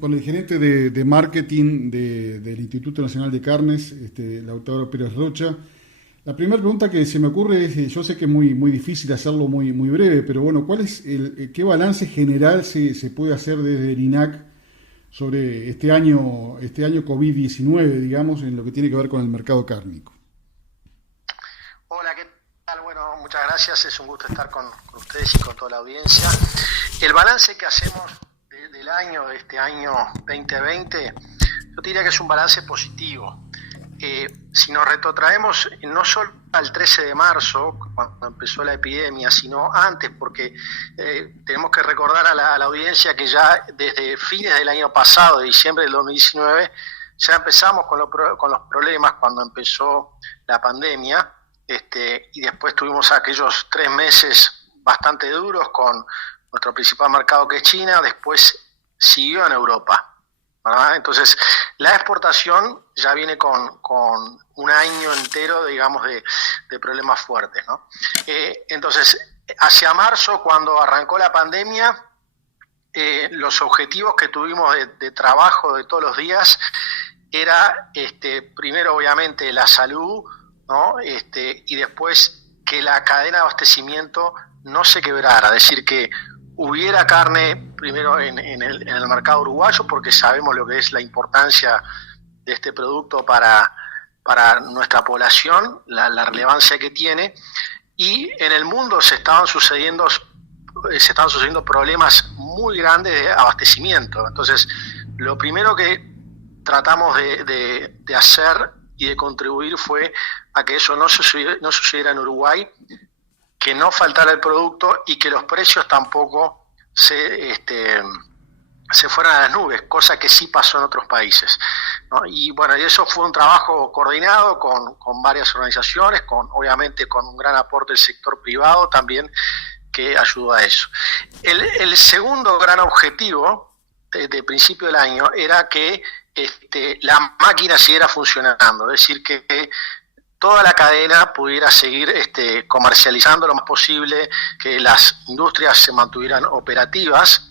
Con el gerente de marketing del Instituto Nacional de Carnes, Lautaro Pérez Rocha. La primera pregunta que se me ocurre es, yo sé que es muy difícil hacerlo muy breve, pero bueno, ¿qué balance general se puede hacer desde el INAC sobre este año COVID-19, digamos, en lo que tiene que ver con el mercado cárnico? Hola, ¿qué tal? Bueno, muchas gracias. Es un gusto estar con ustedes y con toda la audiencia. El balance que hacemos del año, de este año 2020, yo diría que es un balance positivo. Si nos retrotraemos no solo al 13 de marzo, cuando empezó la epidemia, sino antes, porque tenemos que recordar a la audiencia que ya desde fines del año pasado, de diciembre del 2019, ya empezamos con los problemas cuando empezó la pandemia. Y después tuvimos aquellos 3 meses bastante duros con nuestro principal mercado, que es China. Después siguió en Europa, ¿verdad? Entonces la exportación ya viene con un año entero, digamos, de problemas fuertes, ¿no? Entonces, hacia marzo, cuando arrancó la pandemia, los objetivos que tuvimos de trabajo de todos los días era, primero obviamente la salud, ¿no? Y después que la cadena de abastecimiento no se quebrara, es decir, que hubiera carne primero en el mercado uruguayo, porque sabemos lo que es la importancia de este producto para nuestra población, la relevancia que tiene, y en el mundo se estaban sucediendo problemas muy grandes de abastecimiento. Entonces, lo primero que tratamos de hacer y de contribuir fue a que eso no sucediera en Uruguay, que no faltara el producto y que los precios tampoco se fueran a las nubes, cosa que sí pasó en otros países, ¿no? Y bueno, y eso fue un trabajo coordinado con varias organizaciones, obviamente con un gran aporte del sector privado también, que ayudó a eso. El segundo gran objetivo de principio del año era que la máquina siguiera funcionando, es decir, que toda la cadena pudiera seguir comercializando lo más posible, que las industrias se mantuvieran operativas,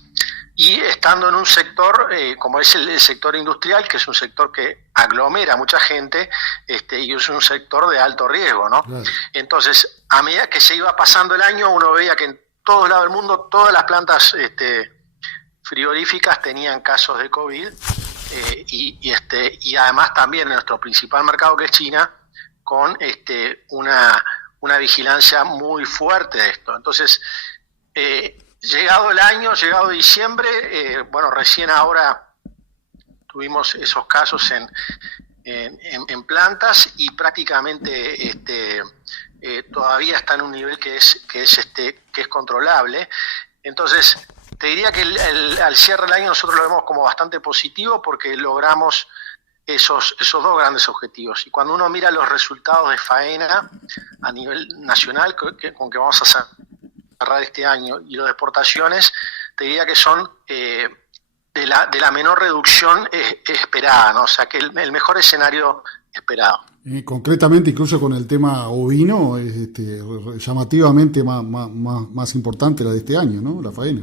y estando en un sector como es el sector industrial, que es un sector que aglomera mucha gente, y es un sector de alto riesgo, ¿no? Claro. Entonces, a medida que se iba pasando el año, uno veía que en todos lados del mundo, todas las plantas frigoríficas tenían casos de COVID, y además también en nuestro principal mercado, que es China, con una vigilancia muy fuerte de esto. Entonces, llegado el año, llegado diciembre, bueno, recién ahora tuvimos esos casos en plantas, y prácticamente todavía está en un nivel que es controlable. Entonces, te diría que al cierre del año nosotros lo vemos como bastante positivo, porque logramos esos dos grandes objetivos. Y cuando uno mira los resultados de faena a nivel nacional, con que vamos a cerrar este año, y los de exportaciones, te diría que son de la menor reducción esperada, ¿no? O sea, que el mejor escenario esperado. Concretamente, incluso con el tema ovino, es llamativamente más importante la de este año, ¿no? La faena.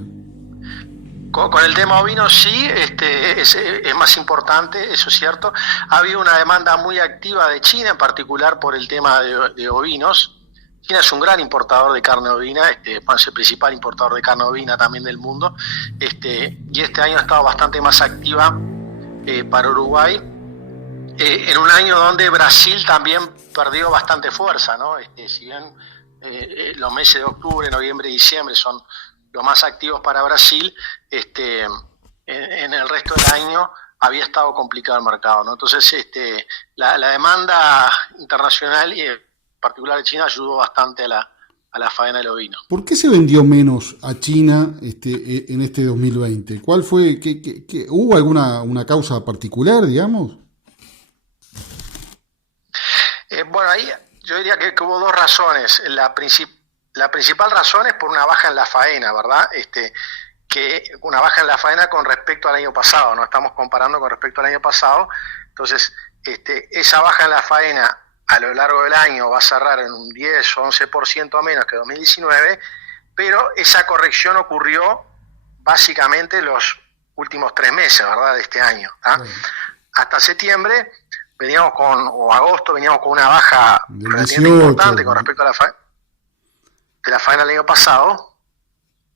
Con el tema ovino sí, es más importante, eso es cierto. Ha habido una demanda muy activa de China, en particular por el tema de ovinos. China es un gran importador de carne ovina, es el principal importador de carne ovina también del mundo, y este año ha estado bastante más activa para Uruguay, en un año donde Brasil también perdió bastante fuerza, ¿no? Si bien los meses de octubre, noviembre y diciembre son los más activos para Brasil, en el resto del año había estado complicado el mercado, ¿no? Entonces, la demanda internacional, y en particular de China, ayudó bastante a la faena del ovino. ¿Por qué se vendió menos a China en este 2020? ¿Cuál fue? ¿Hubo una causa particular, digamos? Bueno, ahí yo diría que hubo dos razones. La principal razón es por una baja en la faena, ¿verdad? Que una baja en la faena con respecto al año pasado, no estamos comparando con respecto al año pasado. Entonces, esa baja en la faena a lo largo del año va a cerrar en un 10 o 11% menos que 2019, pero esa corrección ocurrió básicamente los últimos 3 meses, ¿verdad?, de este año. Bueno. Hasta septiembre veníamos o agosto veníamos con una baja Del relativamente 18, importante con respecto a de la faena del año pasado.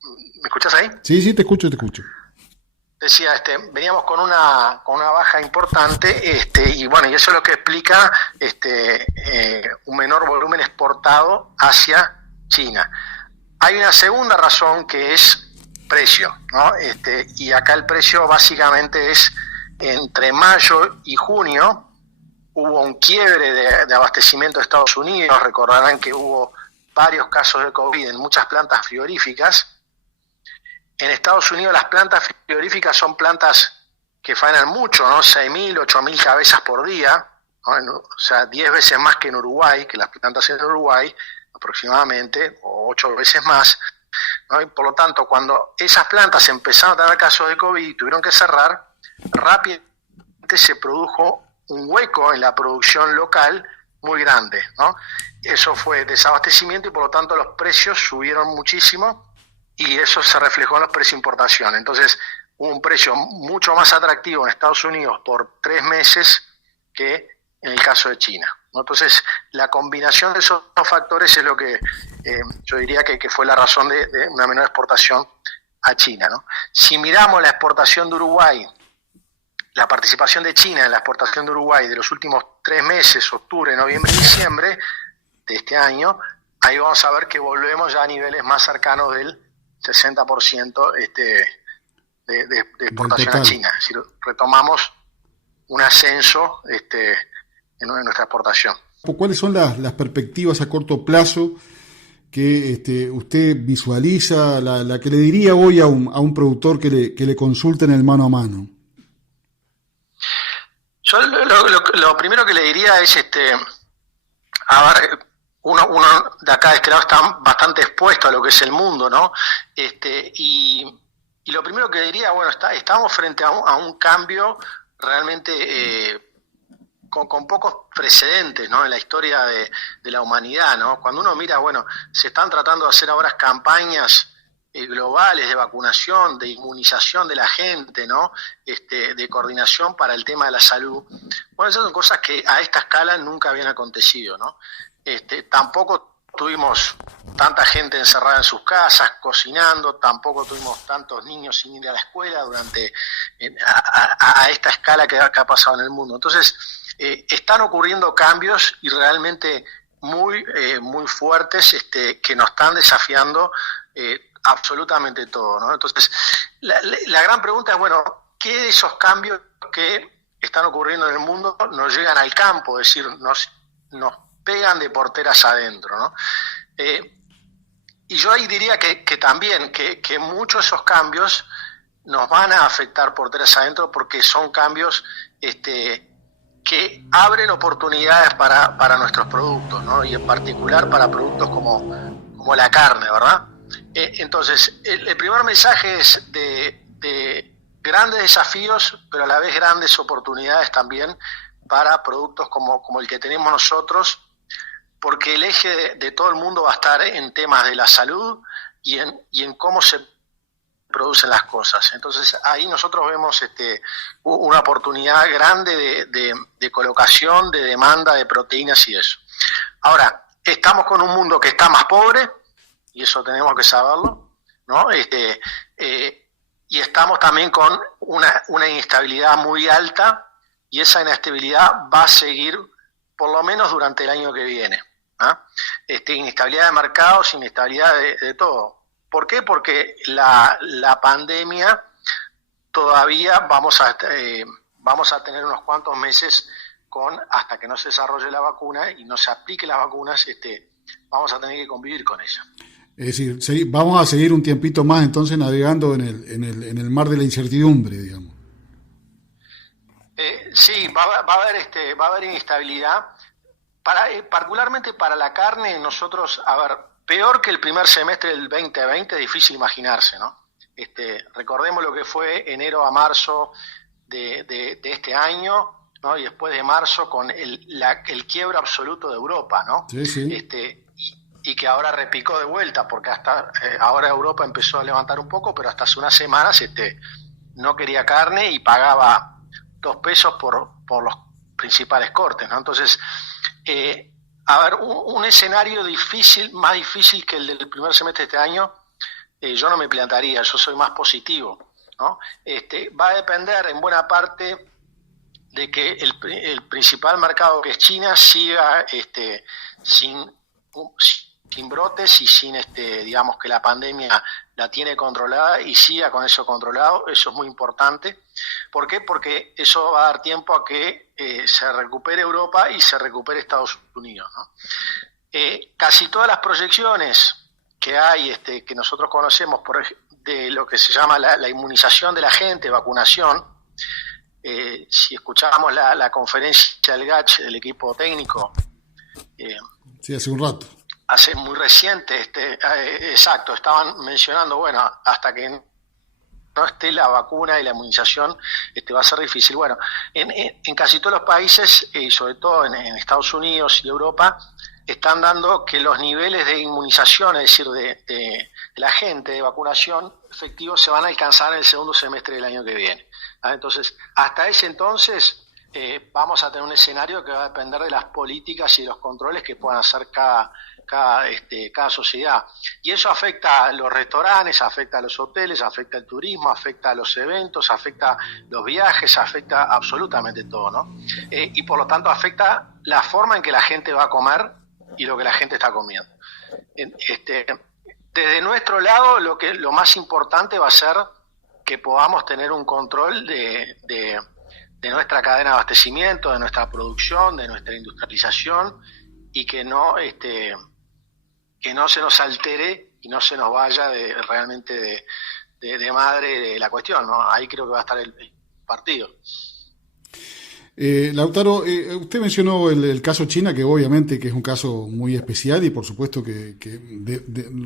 ¿Me escuchás ahí? Sí, te escucho, te escucho. Decía, veníamos con una baja importante, y bueno, y eso es lo que explica un menor volumen exportado hacia China. Hay una segunda razón que es precio, ¿no? Y acá el precio básicamente es entre mayo y junio hubo un quiebre de abastecimiento de Estados Unidos. Recordarán que hubo varios casos de COVID en muchas plantas frigoríficas. En Estados Unidos las plantas frigoríficas son plantas que faenan mucho, ¿no? 6.000, 8.000 cabezas por día, ¿no? O sea, 10 veces más que en Uruguay, que las plantas en Uruguay, aproximadamente, o 8 veces más, ¿no? Y por lo tanto, cuando esas plantas empezaron a tener casos de COVID y tuvieron que cerrar, rápidamente se produjo un hueco en la producción local muy grande, ¿no? Eso fue desabastecimiento y por lo tanto los precios subieron muchísimo y eso se reflejó en los precios de importación. Entonces hubo un precio mucho más atractivo en Estados Unidos por 3 meses que en el caso de China, ¿no? Entonces la combinación de esos dos factores es lo que yo diría que fue la razón de una menor exportación a China, ¿no? Si miramos la exportación de Uruguay, la participación de China en la exportación de Uruguay de los últimos 3 meses, octubre, noviembre y diciembre de este año, ahí vamos a ver que volvemos ya a niveles más cercanos del 60% de exportación a China. Es decir, retomamos un ascenso en nuestra exportación. ¿Cuáles son las perspectivas a corto plazo que usted visualiza, la que le diría hoy a un productor que le consulte en el mano a mano? Yo lo primero que le diría es, a ver, uno de acá de este lado está bastante expuesto a lo que es el mundo, ¿no? Y lo primero que diría, bueno, estamos frente a un cambio realmente con pocos precedentes, ¿no?, en la historia de la humanidad, ¿no? Cuando uno mira, bueno, se están tratando de hacer ahora campañas globales de vacunación, de inmunización de la gente, ¿no? De coordinación para el tema de la salud. Bueno, esas son cosas que a esta escala nunca habían acontecido, ¿no? Tampoco tuvimos tanta gente encerrada en sus casas, cocinando, tampoco tuvimos tantos niños sin ir a la escuela a esta escala que ha pasado en el mundo. Entonces, están ocurriendo cambios y realmente muy fuertes que nos están desafiando absolutamente todo, ¿no? Entonces, la gran pregunta es, bueno, ¿qué de esos cambios que están ocurriendo en el mundo nos llegan al campo? Es decir, nos pegan de porteras adentro, ¿no? Y yo ahí diría que también, que muchos de esos cambios nos van a afectar porteras adentro porque son cambios que abren oportunidades para nuestros productos, ¿no? Y en particular para productos como la carne, ¿verdad? Entonces, el primer mensaje es de grandes desafíos, pero a la vez grandes oportunidades también para productos como el que tenemos nosotros, porque el eje de todo el mundo va a estar en temas de la salud y en cómo se producen las cosas. Entonces, ahí nosotros vemos una oportunidad grande de colocación, de demanda de proteínas y eso. Ahora, estamos con un mundo que está más pobre, y eso tenemos que saberlo, ¿no? Y estamos también con una inestabilidad muy alta, y esa inestabilidad va a seguir por lo menos durante el año que viene, ¿ah? Inestabilidad de mercados, inestabilidad de todo. ¿Por qué? Porque la pandemia todavía vamos a tener unos cuantos meses hasta que no se desarrolle la vacuna y no se aplique las vacunas, vamos a tener que convivir con ella. Es decir, vamos a seguir un tiempito más entonces navegando en el mar de la incertidumbre, digamos. Sí, va a haber inestabilidad. Particularmente para la carne, nosotros, peor que el primer semestre del 2020 es difícil imaginarse, ¿no? Recordemos lo que fue enero a marzo de este año, ¿no? Y después de marzo con el quiebro absoluto de Europa, ¿no? Sí, sí. Y que ahora repicó de vuelta, porque hasta ahora Europa empezó a levantar un poco, pero hasta hace unas semanas no quería carne y pagaba 2 pesos por los principales cortes, ¿no? Entonces, a ver, un escenario difícil, más difícil que el del primer semestre de este año, yo no me plantaría, yo soy más positivo, ¿no? Va a depender en buena parte de que el principal mercado, que es China, siga sin brotes y sin digamos que la pandemia la tiene controlada y siga con eso controlado. Eso es muy importante. ¿Por qué? Porque eso va a dar tiempo a que se recupere Europa y se recupere Estados Unidos, ¿no? Casi todas las proyecciones que hay, que nosotros conocemos de lo que se llama la inmunización de la gente, vacunación, si escuchábamos la conferencia del GACH, del equipo técnico, sí, hace un rato. Hace muy reciente, exacto, estaban mencionando, bueno, hasta que no esté la vacuna y la inmunización, va a ser difícil. Bueno, en casi todos los países, y sobre todo en Estados Unidos y Europa, están dando que los niveles de inmunización, es decir, de la gente, de vacunación efectivos, se van a alcanzar en el segundo semestre del año que viene. Entonces, hasta ese entonces vamos a tener un escenario que va a depender de las políticas y de los controles que puedan hacer cada sociedad. Y eso afecta a los restaurantes, afecta a los hoteles, afecta al turismo, afecta a los eventos, afecta a los viajes, afecta absolutamente todo, ¿no? Y por lo tanto afecta la forma en que la gente va a comer y lo que la gente está comiendo. Desde nuestro lado, lo más importante va a ser que podamos tener un control de nuestra cadena de abastecimiento, de nuestra producción, de nuestra industrialización, y que no se nos altere y no se nos vaya realmente de madre de la cuestión, ¿no? Ahí creo que va a estar el partido. Lautaro, usted mencionó el caso China, que obviamente que es un caso muy especial y por supuesto que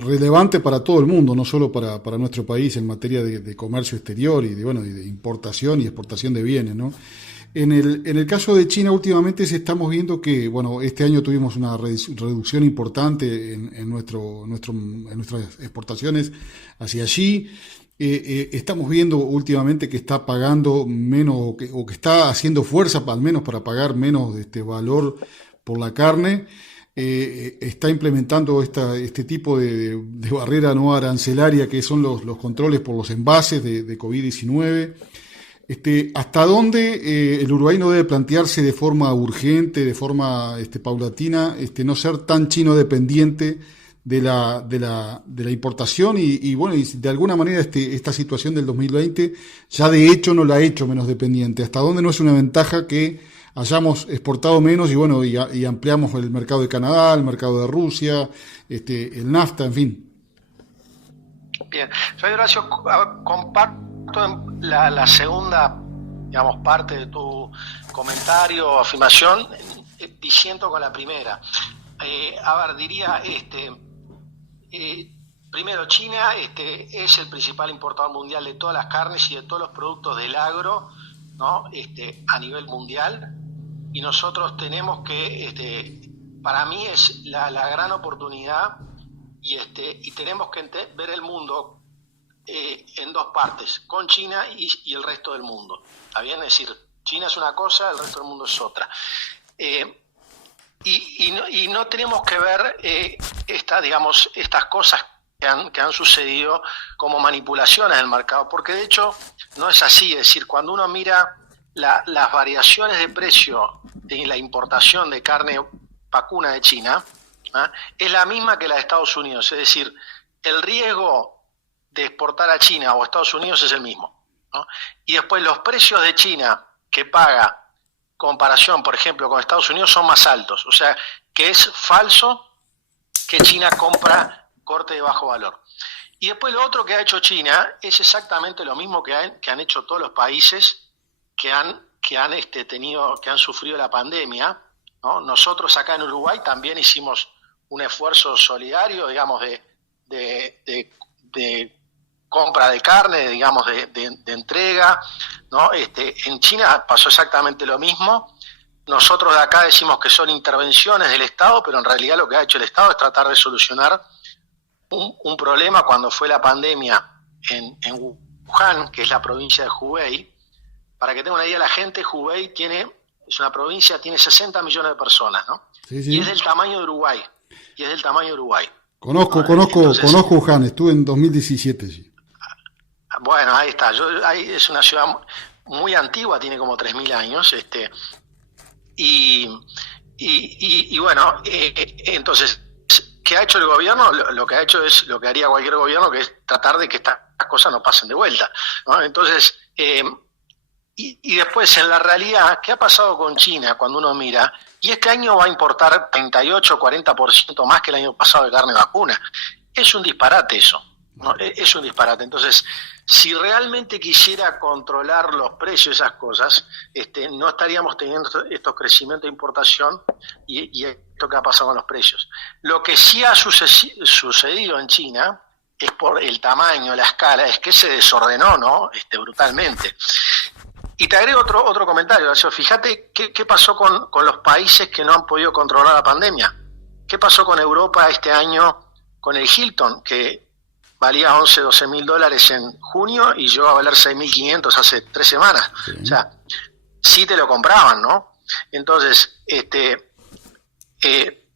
relevante para todo el mundo, no solo para nuestro país en materia de comercio exterior y de importación y exportación de bienes, ¿no? En el caso de China, últimamente estamos viendo que, bueno, este año tuvimos una reducción importante en nuestras exportaciones hacia allí. Estamos viendo últimamente que está pagando menos o que está haciendo fuerza al menos para pagar menos valor por la carne. Está implementando este tipo de barrera no arancelaria, que son los controles por los envases de COVID-19. ¿Hasta dónde el Uruguay no debe plantearse de forma urgente, de forma paulatina, no ser tan chino dependiente de la importación y de alguna manera esta situación del 2020 ya de hecho no la ha hecho menos dependiente? ¿Hasta dónde no es una ventaja que hayamos exportado menos y ampliamos el mercado de Canadá, el mercado de Rusia, el NAFTA, en fin? Bien, soy Horacio, comparto la segunda, digamos, parte de tu comentario o afirmación, diciendo con la primera. Diría primero, China es el principal importador mundial de todas las carnes y de todos los productos del agro, ¿no? A nivel mundial, y nosotros tenemos que, para mí es la gran oportunidad, y tenemos que ver el mundo en dos partes, con China y el resto del mundo, ¿está bien? Es decir, China es una cosa, el resto del mundo es otra. Y no tenemos que ver estas cosas que han sucedido como manipulaciones del mercado, porque de hecho no es así. Es decir, cuando uno mira las variaciones de precio de la importación de carne vacuna de China, es la misma que la de Estados Unidos. Es decir, el riesgo de exportar a China o a Estados Unidos es el mismo, ¿no? Y después los precios de China que paga comparación, por ejemplo, con Estados Unidos son más altos. O sea, que es falso que China compra corte de bajo valor. Y después lo otro que ha hecho China es exactamente lo mismo que han hecho todos los países que han sufrido la pandemia, ¿no? Nosotros acá en Uruguay también hicimos un esfuerzo solidario, digamos, de compra de carne, digamos, de entrega, ¿no? En China pasó exactamente lo mismo. Nosotros de acá decimos que son intervenciones del Estado, pero en realidad lo que ha hecho el Estado es tratar de solucionar un problema cuando fue la pandemia en Wuhan, que es la provincia de Hubei. Para que tenga una idea, la gente, Hubei es una provincia, tiene 60 millones de personas, ¿no? Sí, sí. Y es del tamaño de Uruguay. Conozco Wuhan, estuve en 2017. Sí. Bueno, ahí está. Ahí es una ciudad muy antigua, tiene como 3.000 años. Y bueno, entonces, ¿qué ha hecho el gobierno? Lo que ha hecho es lo que haría cualquier gobierno, que es tratar de que estas cosas no pasen de vuelta, ¿no? Entonces, y después, en la realidad, ¿qué ha pasado con China cuando uno mira? Y este año va a importar 38, 40% más que el año pasado de carne vacuna. Es un disparate eso, ¿no? Es un disparate. Entonces, si realmente quisiera controlar los precios de esas cosas, no estaríamos teniendo estos crecimientos de importación y esto que ha pasado con los precios. Lo que sí ha sucedido en China es por el tamaño, la escala, es que se desordenó, ¿no? Brutalmente. Y te agrego otro comentario, Horacio. Fíjate qué pasó con los países que no han podido controlar la pandemia. ¿Qué pasó con Europa este año con el Hilton, que valía 11, 12 mil dólares en junio y llegó a valer 6.500 hace 3 semanas? Sí. O sea, sí te lo compraban, ¿no? Entonces,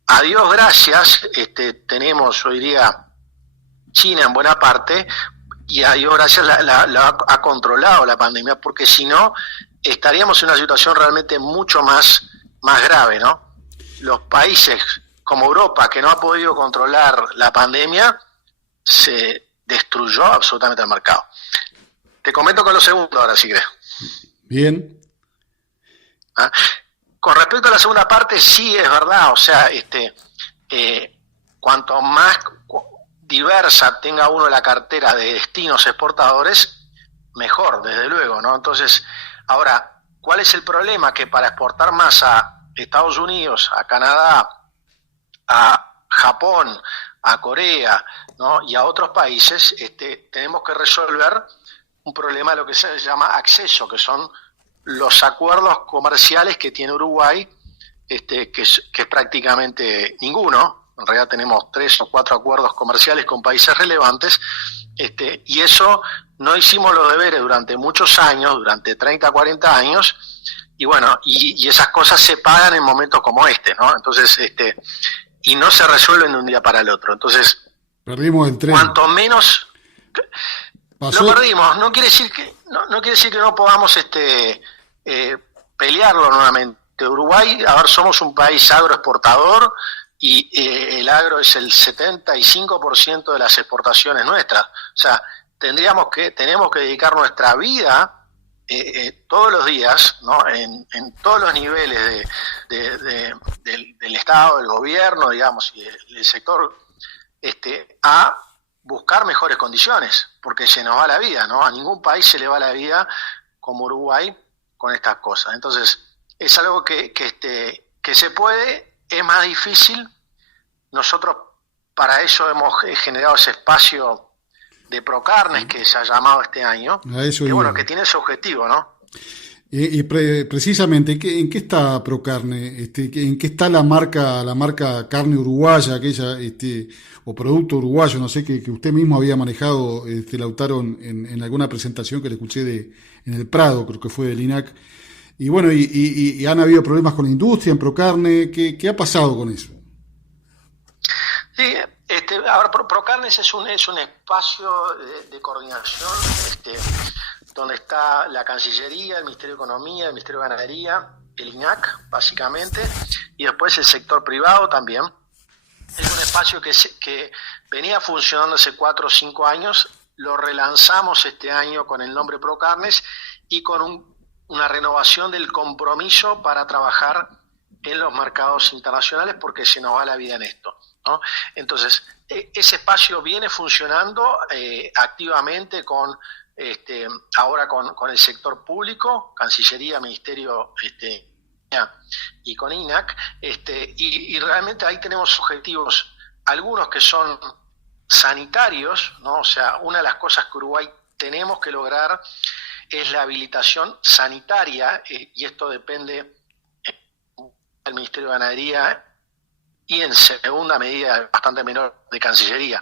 a Dios gracias, tenemos hoy día China en buena parte, y a Dios gracias la ha controlado la pandemia, porque si no, estaríamos en una situación realmente mucho más grave, ¿no? Los países como Europa, que no ha podido controlar la pandemia, se destruyó absolutamente el mercado. Te comento con lo segundo ahora, si crees. Bien. Con respecto a la segunda parte, sí es verdad, o sea, cuanto más diversa tenga uno la cartera de destinos exportadores, mejor, desde luego, ¿no? Entonces, ahora, ¿cuál es el problema? Que para exportar más a Estados Unidos, a Canadá, a Japón, a Corea, ¿no? Y a otros países, tenemos que resolver un problema de lo que se llama acceso, que son los acuerdos comerciales que tiene Uruguay, que es prácticamente ninguno. En realidad tenemos 3 o 4 acuerdos comerciales con países relevantes, y eso no hicimos los deberes durante muchos años, durante 30, 40 años, y bueno, y esas cosas se pagan en momentos como ¿no? Entonces, y no se resuelven de un día para el otro. Entonces, perdimos el tren. Cuanto menos lo perdimos, no quiere decir que no podamos pelearlo nuevamente. Uruguay, somos un país agroexportador, y el agro es el 75% de las exportaciones nuestras. O sea, tenemos que dedicar nuestra vida todos los días, ¿no? En todos los niveles del Estado, del gobierno, digamos, y del sector, a buscar mejores condiciones, porque se nos va la vida, ¿no? A ningún país se le va la vida como Uruguay con estas cosas. Entonces, es algo que se puede. Es más difícil. Nosotros para eso hemos generado ese espacio de Procarnes que se ha llamado este año, que tiene ese objetivo, ¿no? Y precisamente, ¿en qué está Procarne? ¿En qué está la marca carne uruguaya, aquella, o producto uruguayo? No sé, que usted mismo había manejado, Lautaro, en alguna presentación que le escuché en el Prado, creo que fue del INAC. Y bueno, y han habido problemas con la industria en Procarne. ¿Qué ha pasado con eso? Sí, ahora Procarnes es un espacio de coordinación, donde está la Cancillería, el Ministerio de Economía, el Ministerio de Ganadería, el INAC, básicamente, y después el sector privado también. Es un espacio que venía funcionando hace 4 o 5 años, lo relanzamos este año con el nombre Procarnes y con una renovación del compromiso para trabajar en los mercados internacionales, porque se nos va la vida en esto, ¿no? Entonces, ese espacio viene funcionando activamente ahora con el sector público, Cancillería, Ministerio y con INAC, y realmente ahí tenemos objetivos, algunos que son sanitarios, ¿no? O sea, una de las cosas que Uruguay tenemos que lograr es la habilitación sanitaria, y esto depende del Ministerio de Ganadería y en segunda medida bastante menor de Cancillería.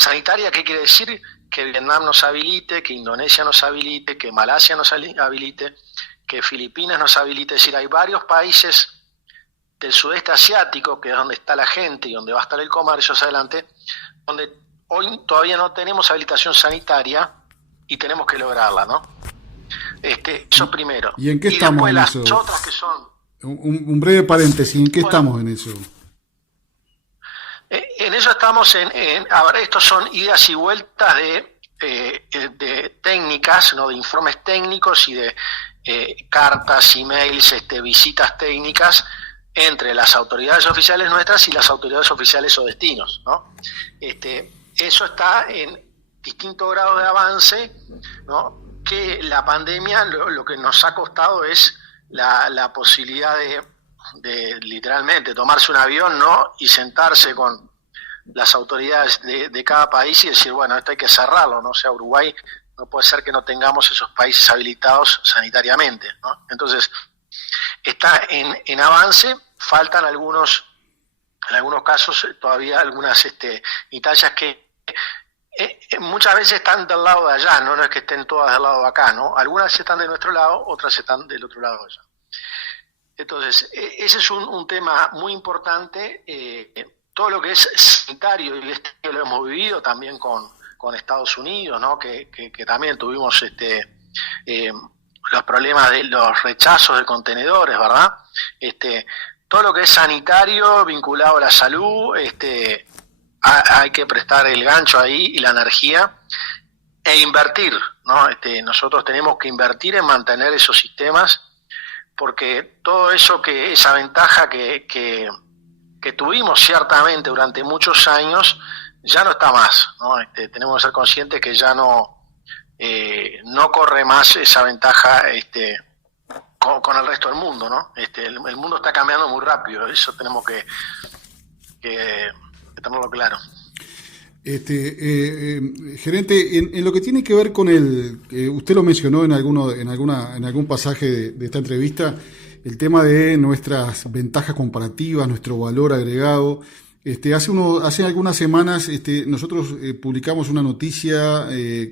Sanitaria, ¿qué quiere decir? Que Vietnam nos habilite, que Indonesia nos habilite, que Malasia nos habilite, que Filipinas nos habilite. Es decir, hay varios países del sudeste asiático, que es donde está la gente y donde va a estar el comercio hacia adelante, donde hoy todavía no tenemos habilitación sanitaria y tenemos que lograrla, ¿no? Eso primero. ¿Y en qué estamos en eso? Las otras que son... Un breve paréntesis, ¿en qué estamos en eso? En eso estamos a ver, estos son idas y vueltas de técnicas, ¿no? De informes técnicos y de cartas, emails, visitas técnicas entre las autoridades oficiales nuestras y las autoridades oficiales o destinos, ¿no? Eso está en distintos grados de avance, ¿no? Que la pandemia lo que nos ha costado es la posibilidad de literalmente tomarse un avión, ¿no? Y sentarse con las autoridades de cada país y decir, bueno, esto hay que cerrarlo, ¿no? O sea, Uruguay no puede ser que no tengamos esos países habilitados sanitariamente, ¿no? Entonces, está en avance, faltan en algunos casos todavía algunas instancias que muchas veces están del lado de allá, ¿no? No es que estén todas del lado de acá, ¿no? Algunas están de nuestro lado, otras están del otro lado de allá. Entonces, ese es un tema muy importante. Todo lo que es sanitario, y lo hemos vivido también con Estados Unidos, ¿no? Que también tuvimos los problemas de los rechazos de contenedores, ¿verdad? Todo lo que es sanitario vinculado a la salud, hay que prestar el gancho ahí y la energía e invertir, ¿no? Nosotros tenemos que invertir en mantener esos sistemas, porque todo eso esa ventaja que tuvimos ciertamente durante muchos años ya no está más, ¿no? Tenemos que ser conscientes que ya no corre más esa ventaja con el resto del mundo, ¿no? El mundo está cambiando muy rápido, eso tenemos que tenerlo claro. Gerente, en lo que tiene que ver con usted lo mencionó en algún pasaje de esta entrevista, el tema de nuestras ventajas comparativas, nuestro valor agregado. Hace algunas semanas nosotros publicamos una noticia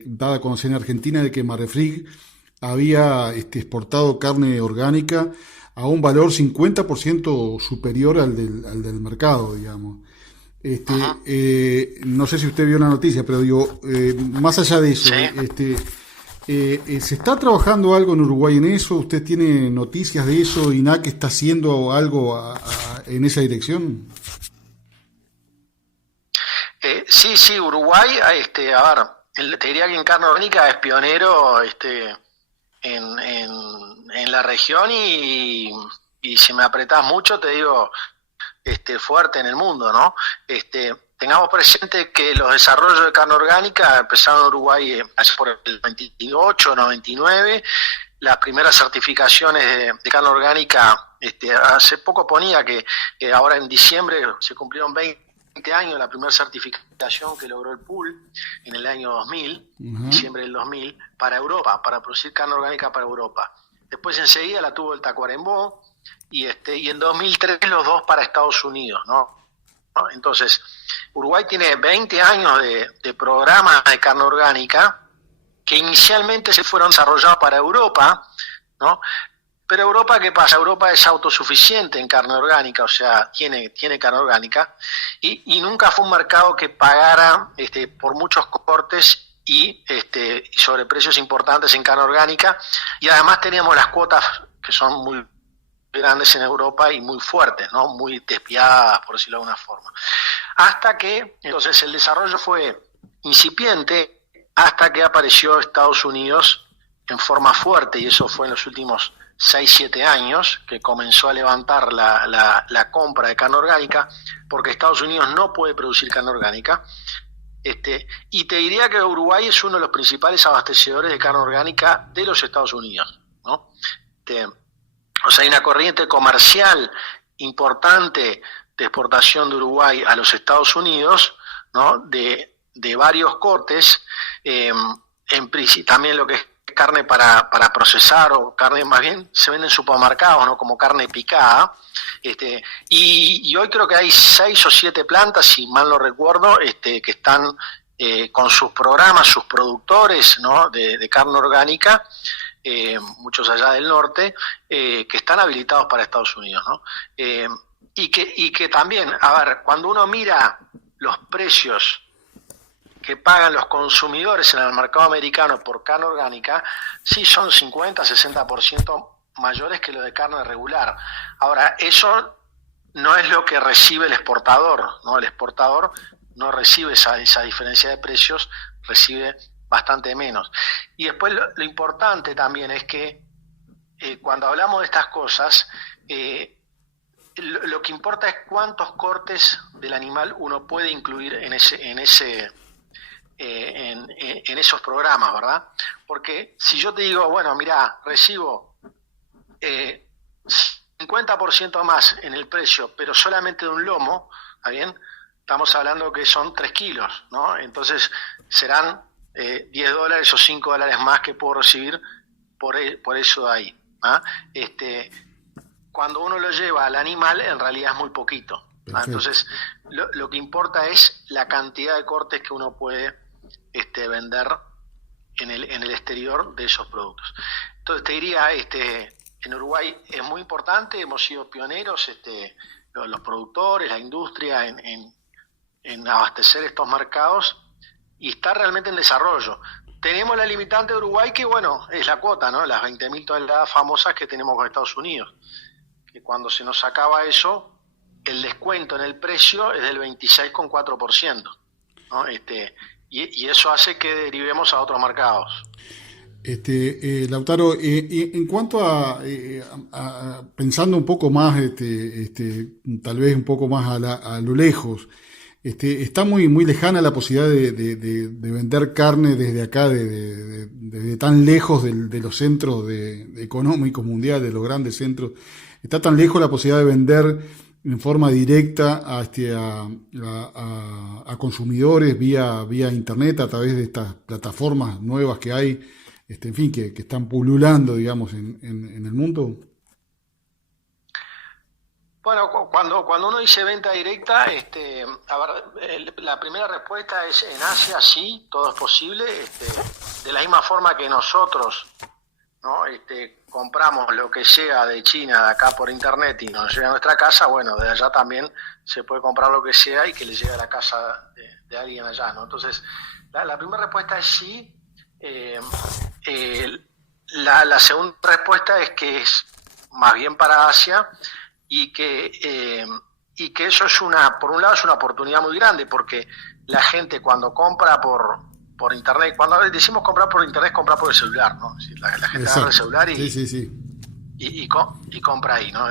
dada a conocer en Argentina de que Marfrig había exportado carne orgánica a un valor 50% superior al del mercado, digamos. No sé si usted vio la noticia, pero digo, más allá de eso, sí. ¿Se está trabajando algo en Uruguay en eso? ¿Usted tiene noticias de eso? ¿INAC está haciendo algo en esa dirección? Sí, Uruguay, a ver, te diría que en carne orgánica es pionero en la región y si me apretás mucho te digo fuerte en el mundo, ¿no? Tengamos presente que los desarrollos de carne orgánica empezaron en Uruguay hace por el 98, 99, las primeras certificaciones de carne orgánica, hace poco ponía que ahora en diciembre se cumplieron 20 años la primera certificación que logró el pool en el año 2000, diciembre del 2000, para Europa, para producir carne orgánica para Europa. Después enseguida la tuvo el Tacuarembó y en 2003 los dos para Estados Unidos, ¿no? Entonces, Uruguay tiene 20 años de programas de carne orgánica que inicialmente se fueron desarrollados para Europa, ¿no? Pero Europa, ¿qué pasa? Europa es autosuficiente en carne orgánica, o sea, tiene carne orgánica, y nunca fue un mercado que pagara por muchos cortes y sobreprecios importantes en carne orgánica, y además teníamos las cuotas que son muy grandes en Europa y muy fuertes, ¿no? Muy despiadadas, por decirlo de alguna forma. Hasta que, entonces, el desarrollo fue incipiente hasta que apareció Estados Unidos en forma fuerte, y eso fue en los últimos 6-7 años, que comenzó a levantar la compra de carne orgánica, porque Estados Unidos no puede producir carne orgánica. Y te diría que Uruguay es uno de los principales abastecedores de carne orgánica de los Estados Unidos, ¿no? O sea, hay una corriente comercial importante de exportación de Uruguay a los Estados Unidos, ¿no? De varios cortes, también lo que es carne para procesar, o carne más bien se vende en supermercados, ¿no? Como carne picada, y hoy creo que hay 6 o 7 plantas, si mal no recuerdo, que están con sus programas, sus productores, ¿no?, de carne orgánica, muchos allá del norte, que están habilitados para Estados Unidos, ¿no? Y que también, a ver, cuando uno mira los precios que pagan los consumidores en el mercado americano por carne orgánica, sí son 50-60% mayores que lo de carne regular. Ahora, eso no es lo que recibe el exportador, ¿no? El exportador no recibe esa diferencia de precios, recibe bastante menos. Y después lo importante también es que cuando hablamos de estas cosas, lo que importa es cuántos cortes del animal uno puede incluir en esos programas, ¿verdad? Porque si yo te digo, bueno, mira, recibo 50% más en el precio, pero solamente de un lomo, ¿está bien? Estamos hablando que son 3 kilos, ¿no? Entonces serán $10 o $5 más que puedo recibir por eso de ahí, ¿ah? Cuando uno lo lleva al animal, en realidad es muy poquito, ¿ah? Entonces lo que importa es la cantidad de cortes que uno puede vender en el exterior de esos productos. Entonces te diría, en Uruguay es muy importante, hemos sido pioneros, los productores, la industria en abastecer estos mercados, y está realmente en desarrollo. Tenemos la limitante de Uruguay, que bueno, es la cuota, ¿no? Las 20.000 toneladas famosas que tenemos con Estados Unidos, que cuando se nos acaba eso, el descuento en el precio es del 26,4%, ¿no? Y eso hace que derivemos a otros mercados. Lautaro, en cuanto a pensando un poco más, tal vez un poco más a lo lejos, está muy lejana la posibilidad de vender carne desde acá, desde tan lejos de los centros económicos mundiales, de los grandes centros. Está tan lejos la posibilidad de vender en forma directa a consumidores vía internet, a través de estas plataformas nuevas que hay, en fin, que están pululando, digamos, en el mundo. Bueno, cuando uno dice venta directa, la primera respuesta es: en Asia sí, todo es posible, de la misma forma que nosotros, ¿no? Compramos lo que sea de China, de acá por internet, y nos llega a nuestra casa. Bueno, de allá también se puede comprar lo que sea y que le llegue a la casa de alguien allá, ¿no? Entonces, la primera respuesta es sí. La segunda respuesta es que es más bien para Asia, y que eso es por un lado es una oportunidad muy grande, porque la gente cuando compra por internet, cuando decimos comprar por internet, compra por el celular, ¿no? Es decir, la gente agarra el celular y compra ahí, ¿no?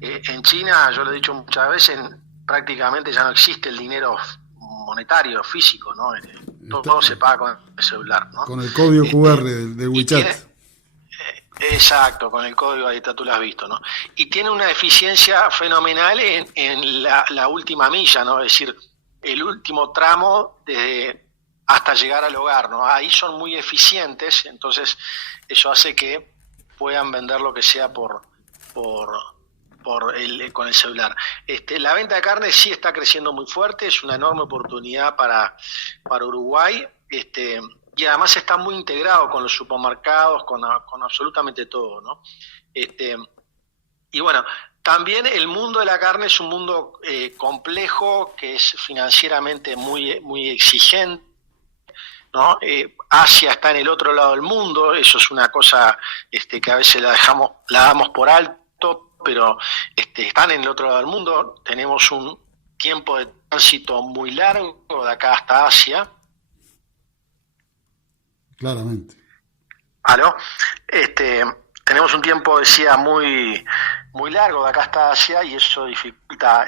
En China, yo lo he dicho muchas veces, prácticamente ya no existe el dinero monetario, físico, ¿no? Todo se paga con el celular, ¿no? Con el código QR del WeChat. Exacto, con el código, ahí tú lo has visto, ¿no? Y tiene una eficiencia fenomenal en la última milla, ¿no? Es decir, el último tramo hasta llegar al hogar, ¿no? Ahí son muy eficientes, entonces eso hace que puedan vender lo que sea con el celular. La venta de carne sí está creciendo muy fuerte, es una enorme oportunidad para Uruguay, y además está muy integrado con los supermercados, con absolutamente todo, ¿no? Y bueno, también el mundo de la carne es un mundo complejo, que es financieramente muy, muy exigente, ¿no? Asia está en el otro lado del mundo, eso es una cosa que a veces la damos por alto, pero están en el otro lado del mundo. Tenemos un tiempo de tránsito muy largo de acá hasta Asia. Claramente. ¿Aló? Tenemos un tiempo, decía, muy muy largo de acá hasta Asia, y eso dificulta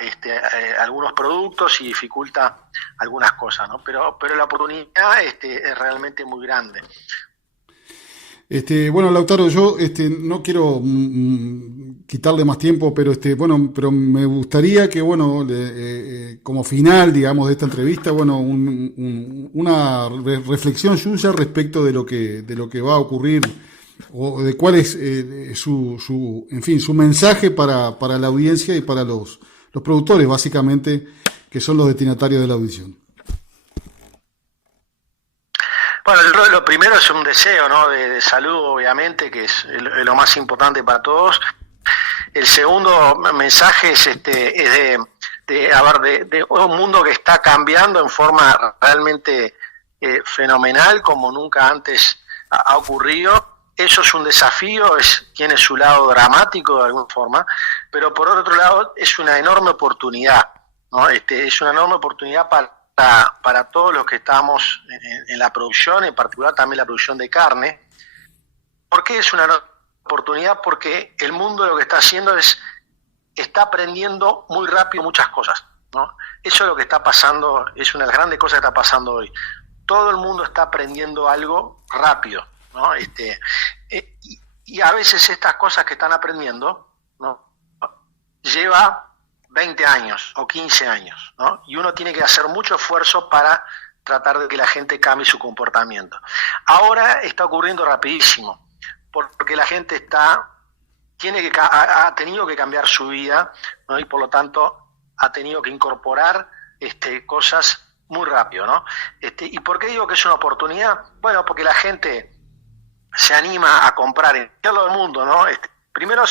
algunos productos y dificulta algunas cosas, ¿no? Pero la oportunidad es realmente muy grande. Bueno, Lautaro, yo no quiero quitarle más tiempo, pero pero me gustaría que, como final, digamos, de esta entrevista, una reflexión suya respecto de lo que va a ocurrir, o de cuál es su mensaje para la audiencia y para los productores, básicamente, que son los destinatarios de la audición. Bueno, yo creo que lo primero es un deseo, ¿no? De salud, obviamente, que es lo más importante para todos. El segundo mensaje es de un mundo que está cambiando en forma realmente fenomenal, como nunca antes ha ocurrido. Eso es un desafío, tiene su lado dramático de alguna forma, pero por otro lado es una enorme oportunidad, ¿no? Es una enorme oportunidad para todos los que estamos en la producción, en particular también la producción de carne. ¿Por qué es una enorme oportunidad? Porque el mundo lo que está haciendo está aprendiendo muy rápido muchas cosas, ¿no? Eso es lo que está pasando, es una de las grandes cosas que está pasando hoy. Todo el mundo está aprendiendo algo rápido, ¿no? Y a veces estas cosas que están aprendiendo, ¿no? Lleva 20 años o 15 años, ¿no? Y uno tiene que hacer mucho esfuerzo para tratar de que la gente cambie su comportamiento. Ahora está ocurriendo rapidísimo, porque la gente ha tenido que cambiar su vida, ¿no? Y por lo tanto ha tenido que incorporar cosas muy rápido, ¿no? ¿Y por qué digo que es una oportunidad? Bueno, porque la gente se anima a comprar en todo el mundo, ¿no? Primero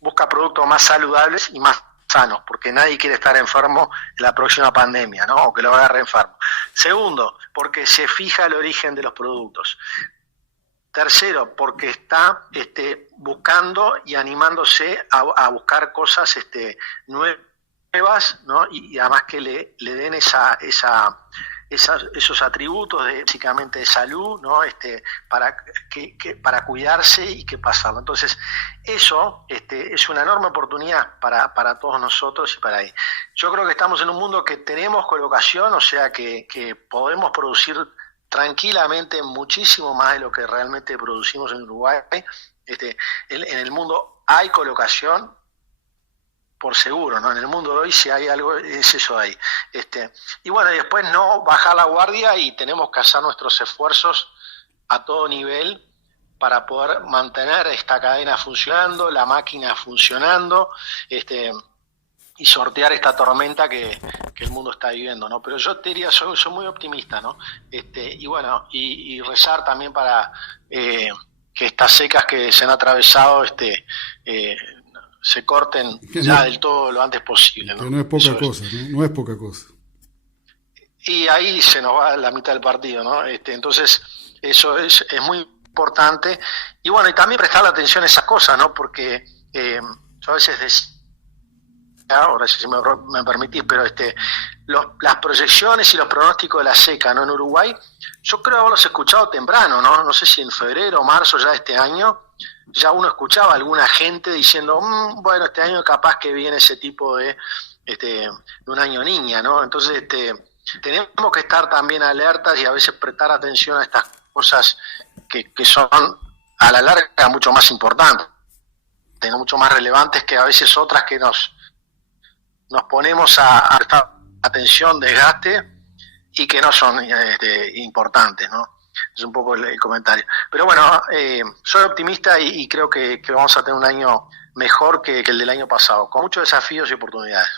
busca productos más saludables y más sanos, porque nadie quiere estar enfermo en la próxima pandemia, ¿no? O que lo agarre enfermo. Segundo, porque se fija el origen de los productos. Tercero, porque está buscando y animándose a buscar cosas nuevas, ¿no? Y además que le den esos atributos básicamente de salud, ¿no? Para cuidarse y que pasarlo. Entonces, eso es una enorme oportunidad para todos nosotros y para ahí. Yo creo que estamos en un mundo que tenemos colocación, o sea que podemos producir tranquilamente muchísimo más de lo que realmente producimos en Uruguay. En el mundo hay colocación, por seguro, ¿no? En el mundo de hoy, si hay algo, es eso ahí. Y bueno, después no bajar la guardia y tenemos que hacer nuestros esfuerzos a todo nivel para poder mantener esta cadena funcionando, la máquina funcionando, y sortear esta tormenta que el mundo está viviendo, ¿no? Pero yo te diría, soy muy optimista, ¿no? Y bueno, y rezar también para que estas secas que se han atravesado se corten ya del todo lo antes posible, ¿no? Que no es poca cosa, ¿no? No es poca cosa. Y ahí se nos va la mitad del partido, ¿no? Entonces, eso es muy importante. Y bueno, y también prestar atención a esas cosas, ¿no? Porque yo a veces decía, ahora si me permitís, pero las proyecciones y los pronósticos de la seca, ¿no? En Uruguay, yo creo haberlos escuchado temprano, ¿no? No sé si en febrero o marzo ya de este año, ya uno escuchaba a alguna gente diciendo, bueno, este año capaz que viene ese tipo de un año niña, ¿no? Entonces, tenemos que estar también alertas y a veces prestar atención a estas cosas que son a la larga mucho más importantes, mucho más relevantes que a veces otras que nos ponemos a prestar atención, desgaste, y que no son importantes, ¿no? Es un poco el comentario. Pero bueno, soy optimista y creo que vamos a tener un año mejor que el del año pasado, con muchos desafíos y oportunidades.